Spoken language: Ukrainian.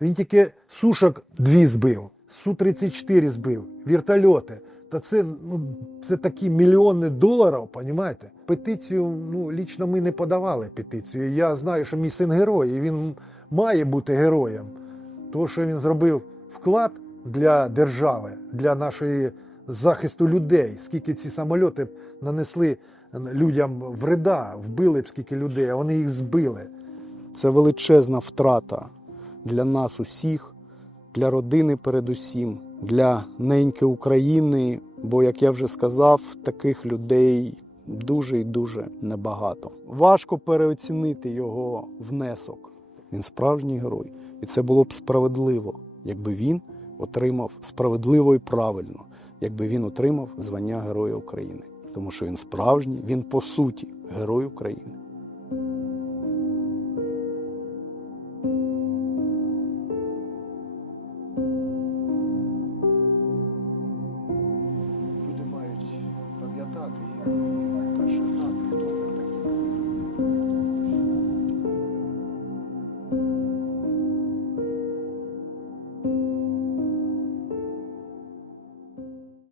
Він тільки сушок дві збив, Су-34 збив, вертольоти. Та це, ну, це такі мільйони доларів, понімаєте? Петицію, ну, лічно ми не подавали петицію. Я знаю, що мій син герой, і він має бути героєм. Того, що він зробив вклад для держави, для нашої захисту людей, скільки ці самольоти нанесли людям вреда, вбили б скільки людей, а вони їх збили. Це величезна втрата для нас усіх, для родини передусім, для неньки України. Бо, як я вже сказав, таких людей дуже і дуже небагато. Важко переоцінити його внесок. Він справжній герой. І це було б справедливо, якби він отримав справедливо і правильно, якби він отримав звання Героя України. Тому що він справжній, він по суті герой України. I'm not be here.